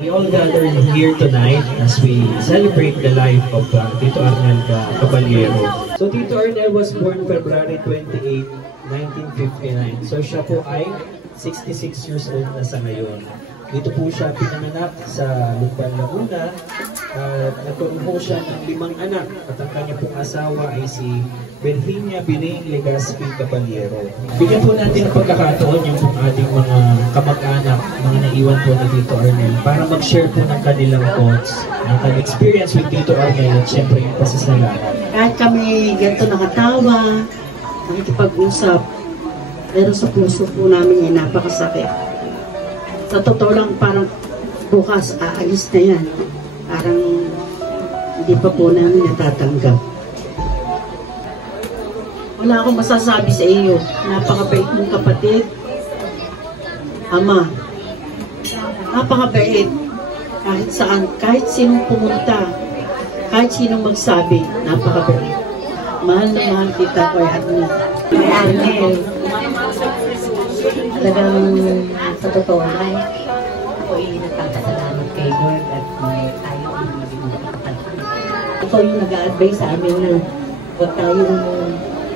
We all gathered here tonight as we celebrate the life of Tito Arnel Caballero. So Tito Arnel was born February 28, 1959. So siya po ay 66 years old na sa ngayon. Dito po siya pinanganak sa Lumban, Laguna. Nagkaroon po siya ng 5 anak at ang kanya pong asawa ay si Virginia Bining Legaspi Caballero. Bigyan po natin ang pagkakataon yung ating mga kamag-anak, mga naiwan po ni Tito Arnel para mag-share po ng kanilang thoughts, ng kanilang experience with Tito Arnel at syempre yung pasasalamat. Kahit kami ganito nakatawa, nakikipag-usap, pero sa puso po namin ay napakasakit. Sa totoo lang, parang bukas aalis na yan. Parang hindi pa po namin natatanggap. Wala akong masasabi sa iyo. Napakabait mong kapatid. Ama. Napakabait. Kahit saan, kahit sinong pumunta, kahit sinong magsabi, napakabait. Mahal na mahal kita, Kuya Arnel. Kuya Arnel, talagang sa totoo lang, ako ay nagpapasalamat kay Lord at tayo ang maging makakapal. Ikaw yung nag-a-advise sa amin na huwag tayong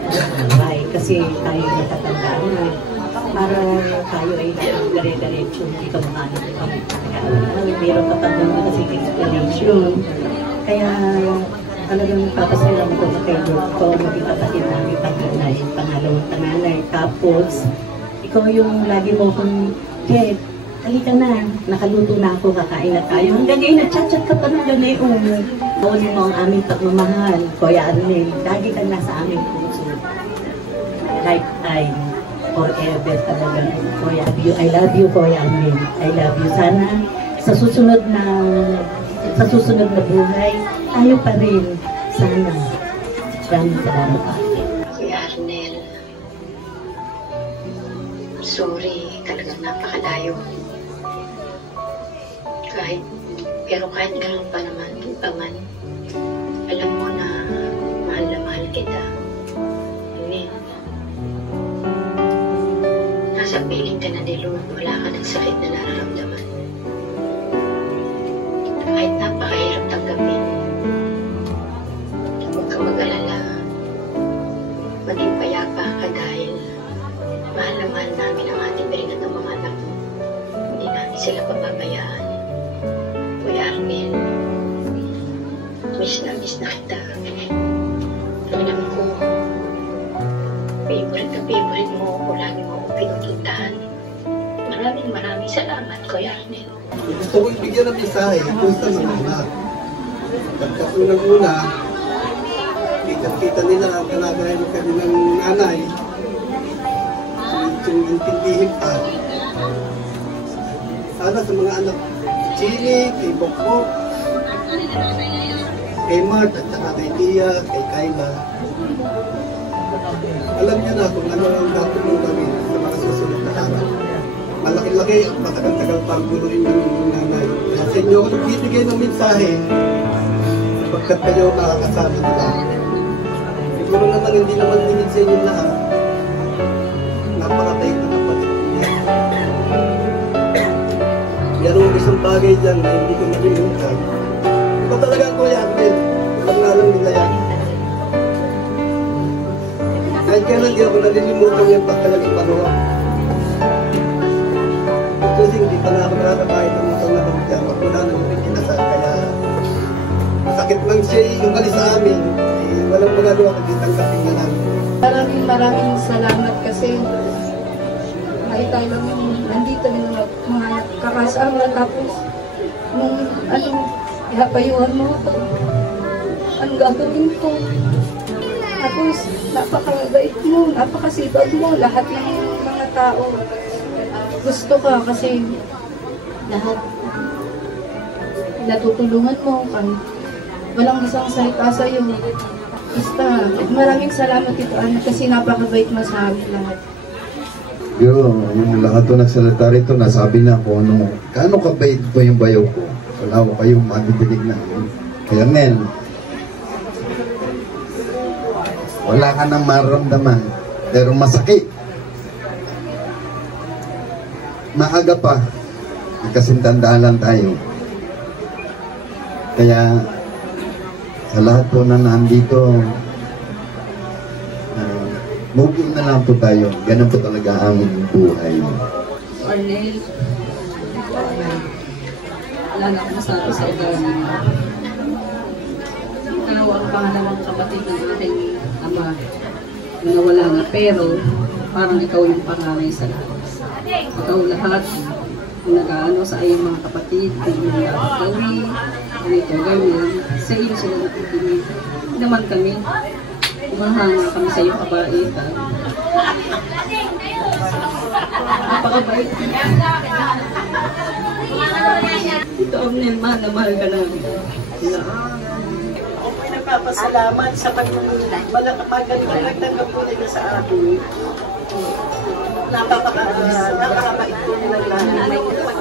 buhay kasi tayo natatandaan na para tayo ay gare-diretso, hindi ka makahanap kami. Meron ka pag naman kasi explanation. Kaya talagang papasalamat ko kay Lord. Ikaw ang maging kapatid namin panganay, pangalawang tanganay. Tapos, ikaw yung lagi mo kung, Ked, halika na, nakaluto na ako, kakain na tayo. Hanggang ngayon, nagchat-chat ka pa ng gano'n. Kaunin mo ang aming pagmamahal, Kuya Arnel. Lagi ka nasa aming puso. Lifetime, forever talaga. Kuya, I love you, Kuya Arnel. I love you. Sana sa susunod na buhay, tayo pa rin. Sana. Maraming salamat pa. Kuya Arnel, sorry, talagang napakalayo. Pero kahit gano'n pa naman, alam mo na mahal kita. Amen. Nasa piling ka na ni Lord, wala ka ng sakit na nararamdaman. Kahit napakahirap tanggapin, huwag ka mag-alala. Maging payapa ka dahil mahal na mahal namin ang ating biringat ng mga anak mo. Hindi namin sila pababayaan. Kuya Arnel, miss na kita. Alam ko, favorite mo ako, lagi mo ako pinupuntahan. Maraming salamat, Kuya Arnel. Gusto ko ibigyan ng mensahe kung sa mga anak. Pagkasunang-una, kita nila ang kalagayan ng kanilang nanay. Yung intindihin pa. Sana sa mga anak, Chili, kay Bokbok, kay Mart, at saka kay Tia, kay Kayla. Alam niyo na kung ano ang gagawin kami sa mga susunod na araw. Malaki-laki at matagal-tagal pa ang guluhin ng nanay. Kaya sa inyo ako nagbibigay ng mensahe sapagkat kayo makakasama nila. Siguro naman hindi naman ningin sa inyo lahat. Napakatayong na kapatid niya. Mayroong isang bagay dyan na hindi ko nalimutan. Ito talaga ang Kuya Arnel. Alam nga lang nila yan. Kahit kailan di ako nalilimutan yung pagkalagang panahon. Kasi hindi pa na ako nakakapahit ng isang nakakita. Wala na yung kinasal. Kaya sakit lang siya yung bali sa amin. Walang magagawa kundi tanggapin na lang. Maraming salamat kasi nakita lang yung nandito yung mga kakasama tapos nung ihapayuhan mo ako, ang gagawin ko. Tapos napakabait mo, napakasipag mo, lahat ng mga tao gusto ka kasi lahat natutulungan mo kahit walang isang salita sa'yo. Basta, maraming salamat Tito Arnel kasi napakabait mo sa amin lahat. Yung lahat to nagsalita rito, nasabi na kung ano, kaano kabait ko yung bayaw ko. Wala ko kayong madidilig na. Kaya Nel, wala ka nang maramdaman, pero masakit. Maaga pa, kasing tandaan lang tayo. Kaya sa lahat po na nandito, moving na lang po tayo. Ganun po talaga ang buhay. Arnel, wala na akong masabi sa ugali mo. Ikaw ang pangalawang kapatid ng aking ama na nawala na, pero parang ikaw yung panganay sa lahat. Ikaw lahat yung nag-aano sa iyong mga kapatid, hindi mo dapat gawin, ganito, ganyan. Sa iyo sila nakikinig. Hindi naman kami. Umahanga kami sa iyong kabaitan. Napakabait. Ito ang nilman na mahal ka namin. Ako po'y nagpapasalamat sa magaling na nagtanggap po nila sa akin. Napakabait po nila lahat.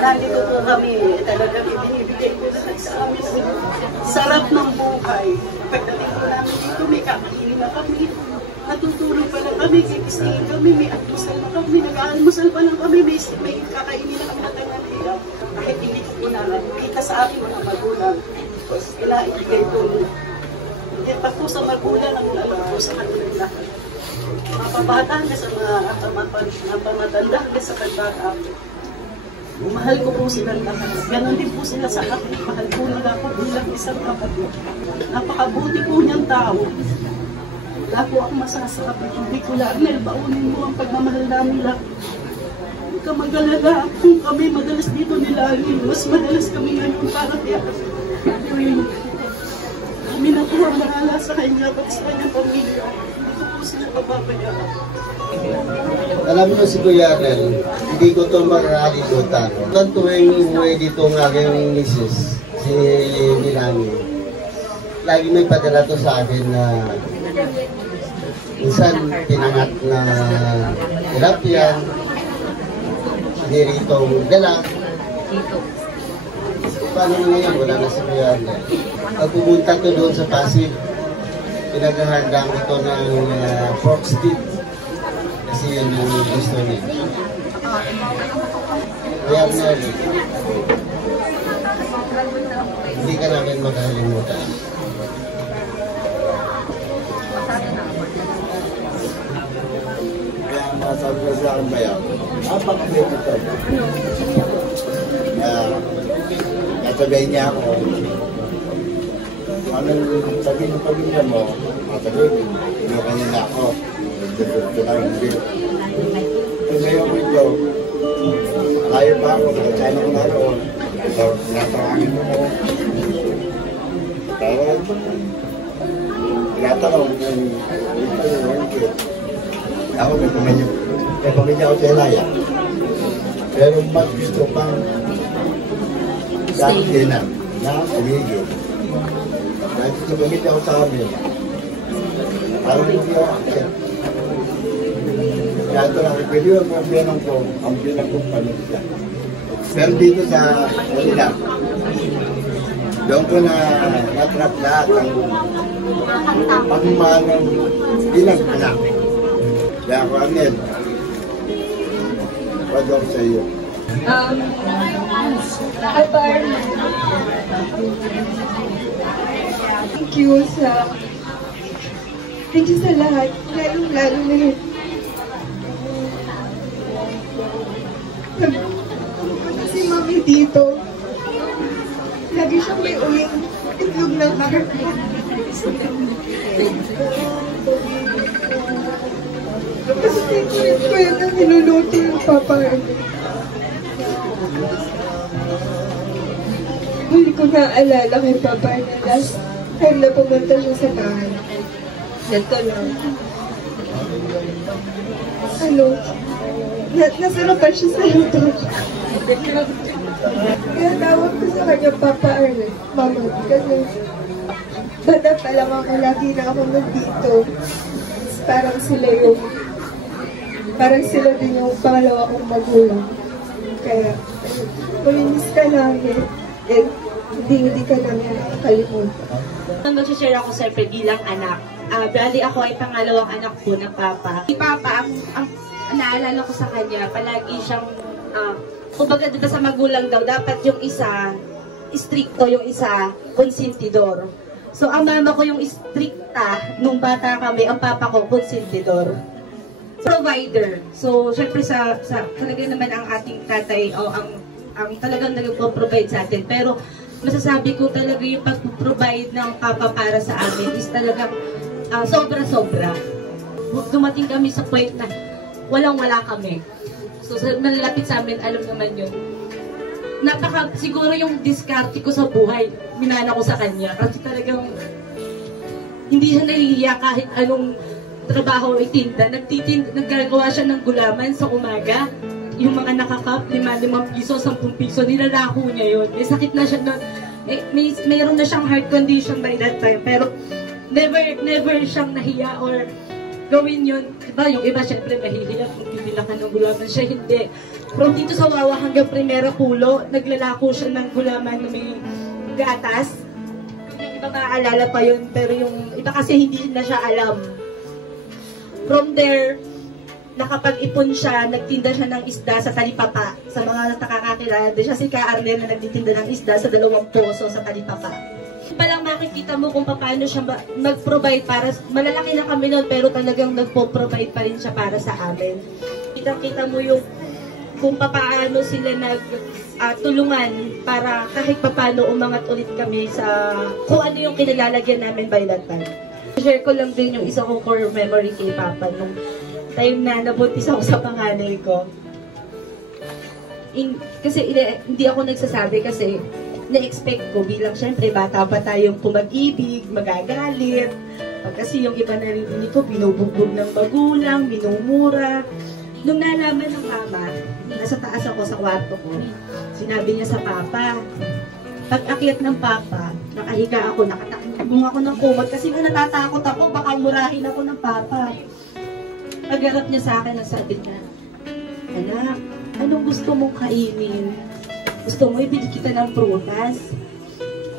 Nandito po kami, talagang ibinibigay ko lahat sa amin. Sarap ng buhay. Pagdating po namin dito, may kakainin na kami. Natutulog pa lang kami, gigisingin kami, may almusal na kami, nag-aalmusal pa lang kami, may kakainin na kami na tanghalian. Kahit hindi ko po nakita sa akin mga magulang. Kailangan ibigay ko. Hindi pa po sa magulang ang alam po sa kanilang lahat. Mapabata na sa mga mapamatanda na sa kagbata. Mahal ko po silang lahat. Ganon din po sila sa akin. Mahal po nila po bilang isang kapatid. Napakabuti po niyang tao. Wala po akong masasabi. Hindi ko lang, Arnel, baunin mo ang pagmamahal namin lang. Huwag ka mag-alala. Kung kami madalas dito nilangin, mas madalas kami ngayon para kaya. Kami na po ang mahala sa kanya at sa kanyang pamilya. Dito po sila papabayaan. Alam mo si Kuya Arnel, hindi ko ito makalikutan. Ang tuwing umuwi dito ng aking misis, si Milani, lagi may padala to sa akin na minsan pinangat na tilapia, niritong dala. Paano ngayon? Wala na si Kuya Arnel. Pag pumunta to doon sa Pasig, pinaghahandang ito ng pork steak. Kasi yun yung gusto niya. Kuya Arnel, hindi ka namin makalimutan. Kaya masabi ko sa akin bayaw, napakabait ito. Natabihin niya ako, anong sabi ng pamilya mo, sabihin, inukan niya na ako. Ito lang yung bill. Kung ngayon ko ito, ayaw pa ako, nakasana ko na ako. Natawangin mo ko. Tawag mo. Tinatanong kung ito yung work. Ako may pamilya ako sa Elaya. Pero mas gusto pang dati na umigil. Dahil ito pamilya ako sa amin. Parang hindi ako akit. Kaya ito lang, pwede yung pamilya ko, ang pinakong pamilya. Pero dito sa Manila, doon ko na natrap lahat ang pagmamahal ng bilang anak. Kaya ako, Arnel, wag ako sa iyo. Thank you sa lahat, lalo na yun. Pumunta si Mami dito. Lagi siyang may uwing itlog ng hardwood. Tapos favorite ko yun na niluluto yung Papa Arnel. Hindi ko naaalala kay Papa Arnel last time na pumunta siya sa bahay. Ganito lang. Nasarapan siya sa luto. Kaya tawag ko sa kanya, Papa Arnel, Mama, kasi bata pa lang ako, lagi na ako nandito. Parang sila din yung pangalawa kong magulang. Kaya, malinis ka namin, and hindi ka namin nakakalimutan. Mag-share ako siyempre bilang anak. Bali ako ay pangalawang anak po ng Papa. Si Papa, ang naalala ko sa kanya, palagi siyang, kumbaga diba sa magulang daw, dapat yung isa, stricto, yung isa, konsentidor. So, ang mama ko yung stricta, nung bata kami, ang papa ko, konsentidor. Provider. So, syempre talaga naman ang ating tatay, o ang talagang nagpo-provide sa atin. Pero, masasabi ko talaga yung pag-provide ng papa para sa amin is talagang sobra-sobra. Dumating kami sa point na walang-wala kami. So, malalapit sa amin, alam naman yun. Siguro yung diskarte ko sa buhay, minana ko sa kanya. Kasi talagang, hindi siya nahihiya kahit anong trabaho itinda. Naggagawa siya ng gulaman sa umaga. Yung mga nakakap, 5 piso, 10 piso, nilalako niya yun. May sakit na siya na, mayroon na siyang heart condition by that time. Pero, never siyang nahiya or gawin yun. Diba, yung iba syempre mahihiya kung bibila ka ng gulaman, siya hindi. From dito sa Wawa hanggang Primera Pulo, naglalako siya ng gulaman na may gatas. Yung iba maaalala pa yun, pero yung iba kasi hindi na siya alam. From there, nakapag-ipon siya, nagtinda siya ng isda sa Talipapa. Sa mga nakakakilala, siya si Ka Arnel na nagtitinda ng isda sa 2 poso sa Talipapa. Palang makikita mo kung paano siya nag-provide para, malalaki na kami noon pero talagang nagpo-provide pa rin siya para sa amin. Kita mo yung kung paano sila tulungan para kahit paano umangat ulit kami sa kung ano yung kinalalagyan namin by that time. Share ko lang din yung isa kong core memory kay Papa nung time na nabuntis ako sa panganay ko. Kasi hindi ako nagsasabi kasi na-expect ko bilang syempre bata pa tayong kumag-ibig, magagalit. Kasi yung iba narinig ko, binubugbog ng magulang, minumura. Nung nalaman ng mama, nasa taas ako sa kwarto ko, sinabi niya sa Papa, pag akyat ng Papa, nakahiga ako, nakatakbong ako ng kumot kasi nga natatakot ako, baka murahin ako ng Papa. Pagharap niya sa akin, sabi niya, anak, anong gusto mong kainin? Gusto mo ibili kita ng prutas?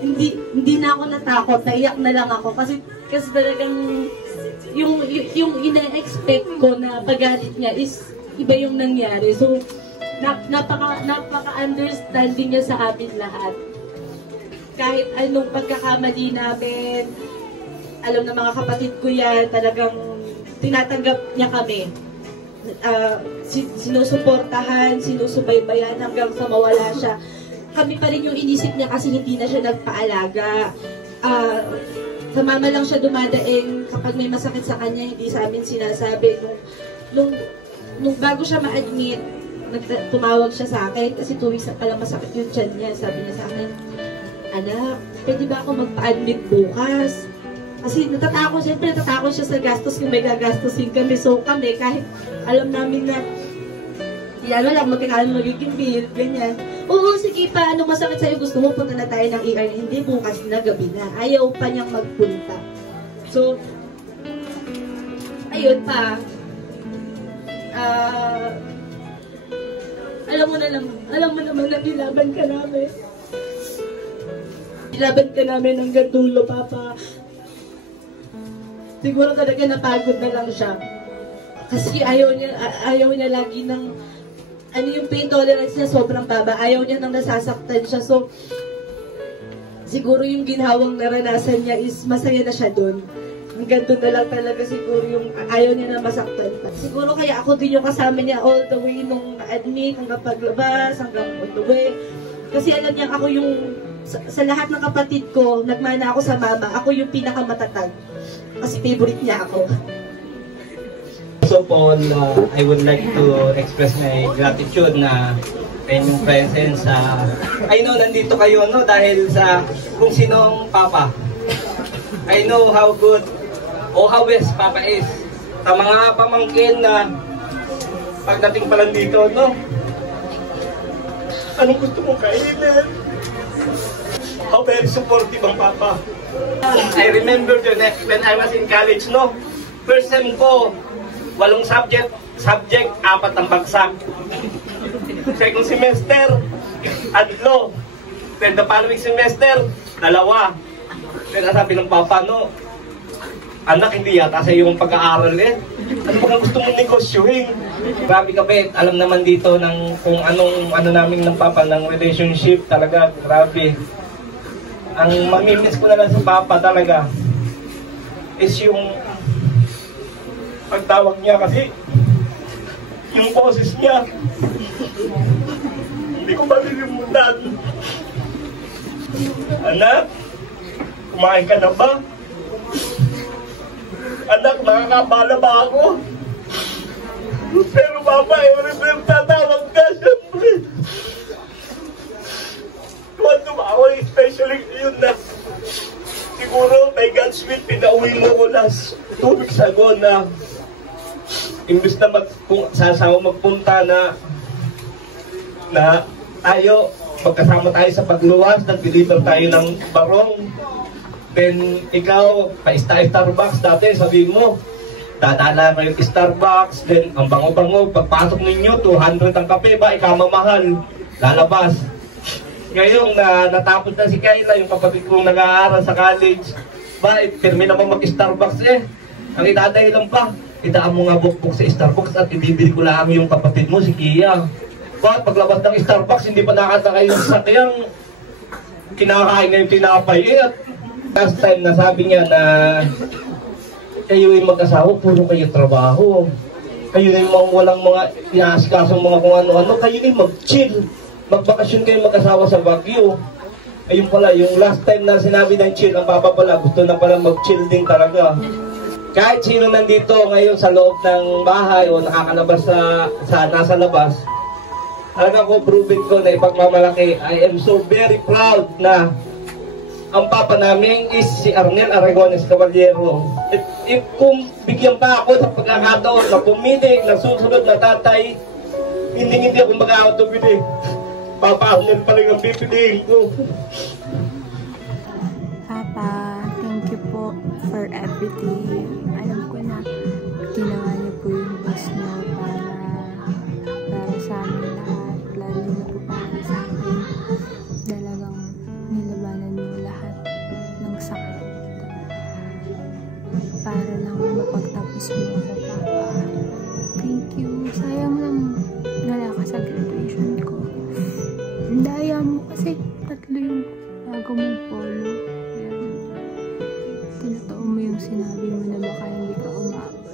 Hindi na ako natakot, naiyak na lang ako kasi talagang yung ina-expect ko na pagalit niya is iba yung nangyari. So, napaka-understanding niya sa amin lahat. Kahit anong pagkakamali namin, alam na mga kapatid ko yan, talagang tinatanggap niya kami. Sinusuportahan, sinusubaybayan hanggang sa mawala siya. Kami pa rin yung inisip niya kasi hindi na siya nagpaalaga. Sa mama lang siya dumadaing kapag may masakit sa kanya, hindi sa amin sinasabi. Nung bago siya ma-admit, tumawag siya sa akin kasi 2 weeks na pala masakit yung tiyan niya. Sabi niya sa akin, anak, pwede ba ako magpa-admit bukas? Kasi natatakot siya sa gastos kung may gagastusin kami. So kami, kahit alam namin na yan lang, magkakaano magiging bill, ganyan. Oo, sige pa, anong masakit sa'yo? Gusto mo punta na tayo ng ER? Hindi, bukas na, gabi na. Ayaw pa niyang magpunta. So, ayun pa. Alam mo naman na nilaban ka namin. Nilaban ka namin hanggang dulo, Papa. Siguro talaga napagod na lang siya. Kasi ayaw niya lagi ng yung pain tolerance niya sobrang baba. Ayaw niya nang nasasaktan siya. So, siguro yung ginhawang naranasan niya is masaya na siya doon. Hanggang doon na lang talaga siguro yung ayaw niya na masaktan pa. Siguro kaya ako din yung kasama niya all the way nung admit, hanggang paglabas, hanggang all the way. Kasi alam niya ako yung, sa lahat ng kapatid ko, nagmana ako sa mama, ako yung pinakamatatag. Kasi favorite niya ako. So Paul, I would like to express my gratitude na inyong presence. I know nandito kayo dahil sa kung sinong Papa. I know how good o how best Papa is. Sa mga pamangkin na pagdating pa lang dito, anong gusto mong kainin? How very supportive ang Papa. I remember when I was in college, first sem ko, 8 subject, 4 ang bagsak. Second semester, adlo. Then the following semester, 2. Then sabi ng Papa, anak, hindi yata sa iyong pag-aaral Ano ba gusto mong negosyohin? Grabe kapit, alam naman dito kung ano namin ng Papa, ng relationship, talaga, grabe. ang mamimiss ko na lang sa Papa talaga is yung pagtawag niya kasi yung boses niya hindi ko malilimutan. Anak, kumain ka na ba? Anak, nakakabala ba ako? Pero Papa, every tatawag ka, syempre. Tuwan ako, especially yun na siguro may God's will, pinauwi mo ko last 2 weeks ago na imbis na sasama magpunta na tayo, magkasama tayo sa pagluwas, nag-deliver tayo ng barong. Then ikaw, pa-Starbucks dati, sabihin mo, dadala kayo yung Starbucks, then ang bango-bango, pagpasok ninyo, 200 ang kape ba, ikamamahal, lalabas. Ngayon, natapos na si Kayla, yung kapatid kong nag-aaral sa college, ba, pirmi naman mag-Starbucks ang idadahi lang pa, idaan mo nga bukbuk sa Starbucks at ibibili ko lang yung kapatid mo, si Kia. Ba, paglabas ng Starbucks, hindi pa nakasakay yung sakyang kinakain na yung tinapay. At last time na sabi niya na kayo yung mag-asawa, puro kayo trabaho. Kayo yung mga walang mga inasikasong mga kung ano-ano, kayo yung mag-chill. Magbakasyon kayo mag-asawa sa Baguio. Ayun pala, yung last time na sinabi ng chill, ang Papa pala, gusto na pala mag-chill din talaga. Kahit sino nandito ngayon sa loob ng bahay o nakakalabas nasa labas, talaga ko proven ko na ipagmamalaki. I am so very proud na ang Papa namin is si Arnel Aragones Caballero. If kung bigyan pa ako sa pagkakataon na pumili ng susunod na tatay, hindi ako mag-autobili. Papa Arnel pa rin ang pipiliin ko. Papa, thank you po for everything. Alam ko na ginawa niyo po yung best niyo para sa amin lahat. Lalo na po para sa akin. Talagang nilabanan niyo lahat ng sakit. Para lang mapagtapos mo sa Papa. Thank you. Sayang lang wala ka sa graduation ko. Daya mo kasi 3 yung bago mong polo. Tinatao mo yung sinabi mo na baka hindi ka umabot.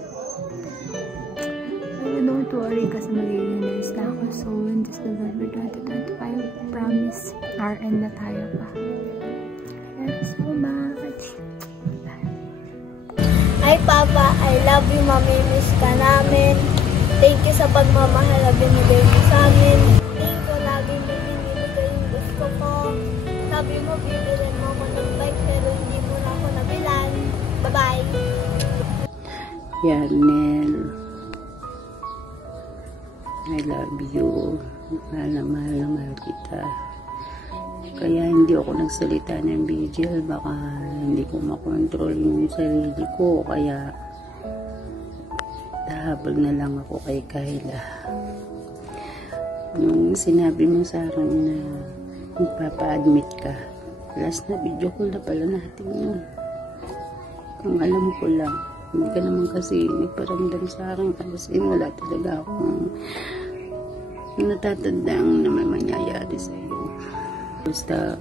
Pero don't worry kasi magiging nurse na ako. So when this November 2025, promise RN na tayo pa. Thank you so much. Hi Papa, I love you. Mamimiss ka namin. Thank you sa pagmamahal na binigay mo sa amin. Thank you, lagi mo binibigay yung gusto ko. Sabi mo, bibilin mo ako ng bike pero hindi mo na ako nabilan. Bye-bye. Yarnel, I love you. Mahal na mahal kita. Kaya hindi ako nagsalita ng video. Baka hindi ko makontrol yung sarili ko. Kaya habol na lang ako kay Kayla. Nung sinabi mo sa akin na magpapa-admit ka, last na video call na pala natin yun. Kung alam ko lang, hindi ka naman kasi nagparamdam sa akin kasi wala talaga akong natatandang na may mangyayari sa iyo. Basta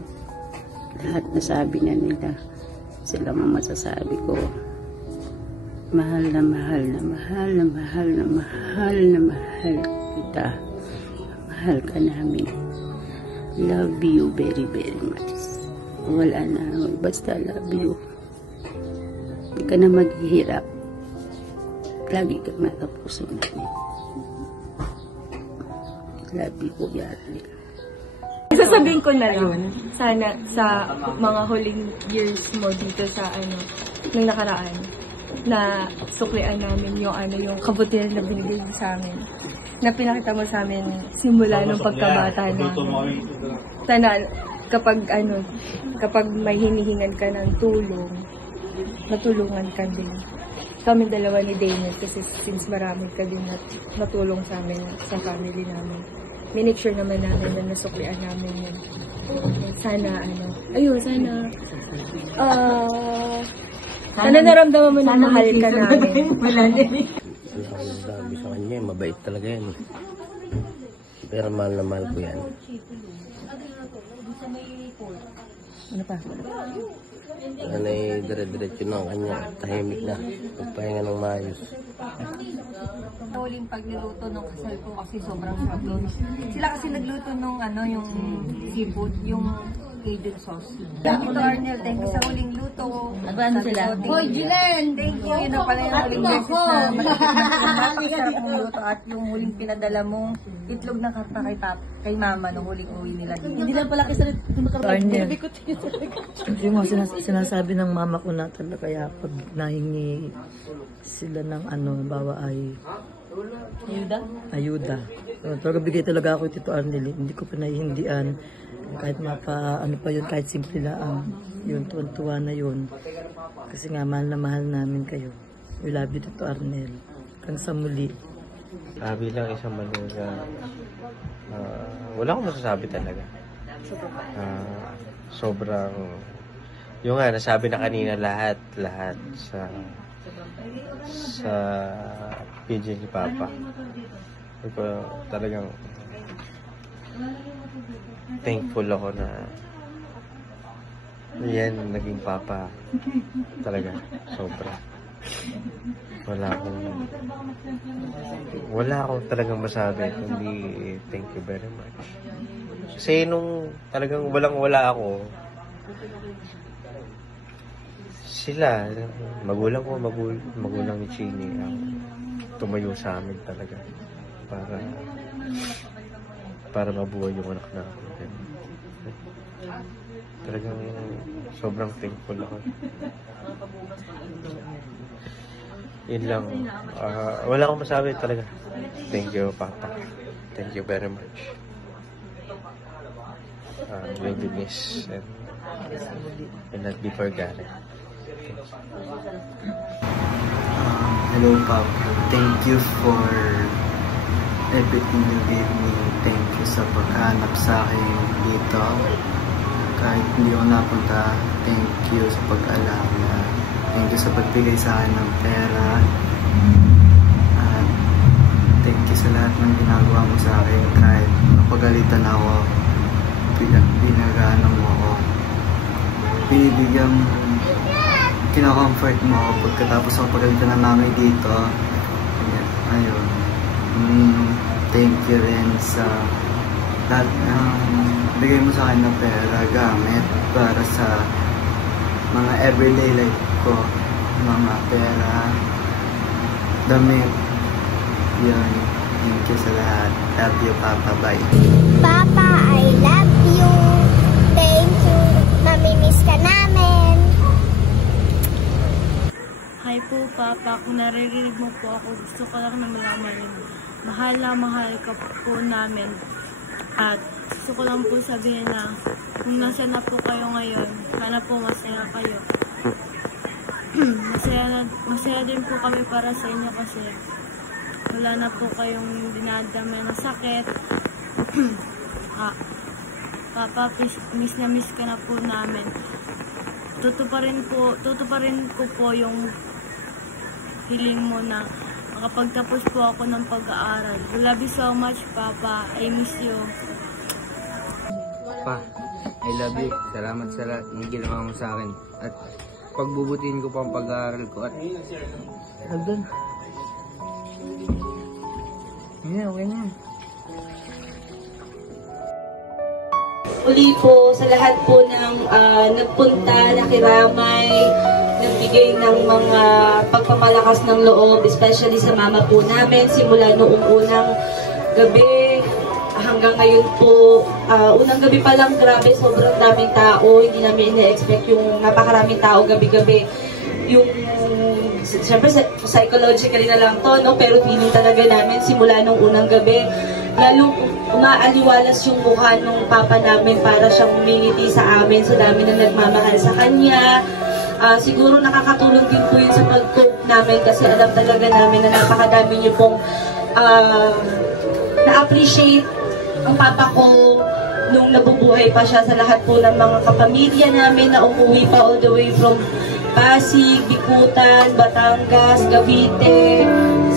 lahat na sabi na nila, sila ang masasabi ko. Mahal na mahal na mahal na mahal na mahal na mahal kita. Mahal ka namin. Love you very very much. Wala na. Basta love you. Hindi ka na maghihirap. Lagi ka makapuso namin. Love you, Yarnel. Sasabihin ko na lang, sana sa mga huling years mo dito sa nung nakaraan, na suklian namin yung kabutihan na binigay sa amin, na pinakita mo sa amin simula nung pagkabata namin. Sana kapag may hinihingan ka ng tulong, matulungan ka din. Kami dalawa ni Daniel kasi since marami ka din natulong sa amin, sa family namin. Minake sure naman namin na nasuklian namin yun. Sana sana naramdaman mo na mahal ka namin. Wala din. Sabi sa kanya, mabait talaga yan. Pero mahal na mahal ko yan. Ano pa? Nanay dire-diretso ng kanya. Tahimik na. Pagpahinga ng maayos. Huling pagluluto ng kasal ko kasi sobrang sarap doon. Sila kasi nagluto nung yung seafood, yung Cajun sauce. Thank you to Arnel, thank you sa huling luto. Ano sila? Hoy, Julen! Thank you, yun na pala yung huling beses na napakasarap mong luto at yung huling pinadala mong itlog na karta kay mama nung huling uwi nila. Hindi lang pala kasi Arnel. Yung mga sinasabi ng mama ko na talaga kaya pag nahingi sila ng bawa ay ayuda. Talaga bigay talaga ako Tito Arnel. Hindi ko pa nahihindian. Kahit pa yun, kahit simple lang. Yun, tuwan-tuwa na yun. Kasi nga, mahal na mahal namin kayo. We love you, Tito Arnel. Hanggang sa muli. Bilang isang manuga, wala akong masasabi talaga. Sobrang, yung nga, nasabi na kanina lahat sa PJ ni Papa. Talagang thankful ako na yan naging papa talaga sobra. Wala akong talagang masabi kundi thank you very much. Kasi nung talagang walang-wala ako, sila, magulang ko, magulang ni Chini, tumayo sa amin talaga para mabuhay yung anak na ako. Talagang sobrang thankful ako. Yun lang. Wala akong masabi talaga. Thank you, Papa. Thank you very much. You'll be missed and not be forgotten. Hello, Papa. Thank you for everything you gave me. Thank you sa paghanap sa akin dito. Kahit hindi ako napunta, thank you sa pag-alaga. Thank you sa pagbigay sa akin ng pera. At thank you sa lahat ng ginagawa mo sa akin. Kahit napagalitan ako, pinagano mo ako. Binibigyan mo, kina-comfort mo ako pagkatapos ako pagalitan ng mami dito. Ayun. Thank you rin sa lahat bigay mo sa akin ng pera, gamit para sa mga everyday life ko, mga pera, damit. Yan. Thank you sa lahat. Love you, Papa. Bye. Papa, I love you. Thank you. Namimiss ka namin. Hi po, Papa. Kung naririnig mo po ako, gusto ko lang na malaman yun. Mahal na mahal ka po namin. At gusto ko lang po sabihin na kung nasa na po kayo ngayon, sana po masaya kayo. masaya din po kami para sa inyo kasi wala na po kayong dinadamay na sakit. Papa, miss na miss ka na po namin. Tutuparin ko po yung hiling mo na makapagtapos po ako ng pag-aaral. I love you so much, Papa. I miss you. Pa, I love you. Salamat sa lahat ng ginawa mo sa akin. At pagbubutin ko pa ang pag-aaral ko. At doon. Okay na. Uli po sa lahat po ng nagpunta, nakiramay, nagbigay ng mga pagpapalakas ng loob, especially sa mama po namin, simula noong unang gabi hanggang ngayon po. Unang gabi pa lang, grabe, sobrang daming tao, hindi namin ina-expect yung napakaraming tao gabi-gabi. Yung, syempre psychologically na lang to, no? Pero feeling talaga namin simula nung unang gabi, lalong umaaliwalas yung mukha ng papa namin para siyang humingiti sa amin, sa dami na nagmamahal sa kanya. Siguro nakakatulong din po yun sa pag-cope namin kasi alam talaga namin na napakadami niyo pong na-appreciate ang papa ko nung nabubuhay pa siya, sa lahat po ng mga kapamilya namin na umuwi pa all the way from Pasig, Bikutan, Batangas, Cavite,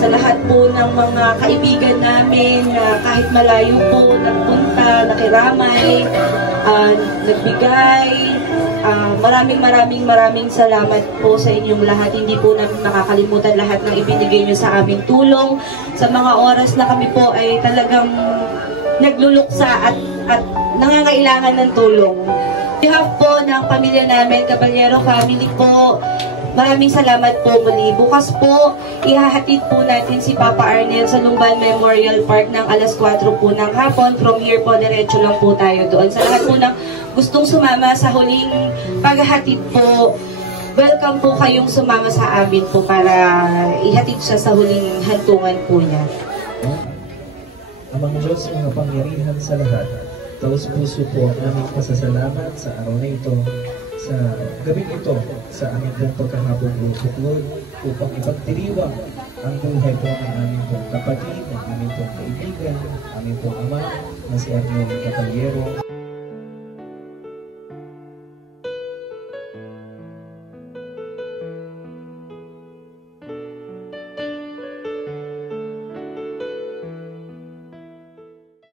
sa lahat po ng mga kaibigan namin na kahit malayo po, nagpunta, nakiramay, nagbigay, Maraming salamat po sa inyong lahat. Hindi po namin makakalimutan lahat ng ibinigay nyo sa aming tulong. Sa mga oras na kami po ay talagang nagluluksa at nangangailangan ng tulong. On behalf po ng pamilya namin, Caballero family po, maraming salamat po muli. Bukas po, ihahatid po natin si Papa Arnel sa Lumban Memorial Park ng alas 4 po ng hapon. From here po, diretso lang po tayo doon. Sa lahat po ng gustong sumama sa huling paghahatid po, welcome po kayong sumama sa amin po para ihatid siya sa huling hantungan po niya. Amang Diyos, mga pangyarihan sa lahat, taos puso po ang aming pasasalamat sa araw na ito, sa gabing ito, sa aming pong pagkahapon buklod upang ipagdiriwang ang buhay po ng aming pong kapatid, ng aming pong kaibigan, aming pong ama na si Arnel Caballero,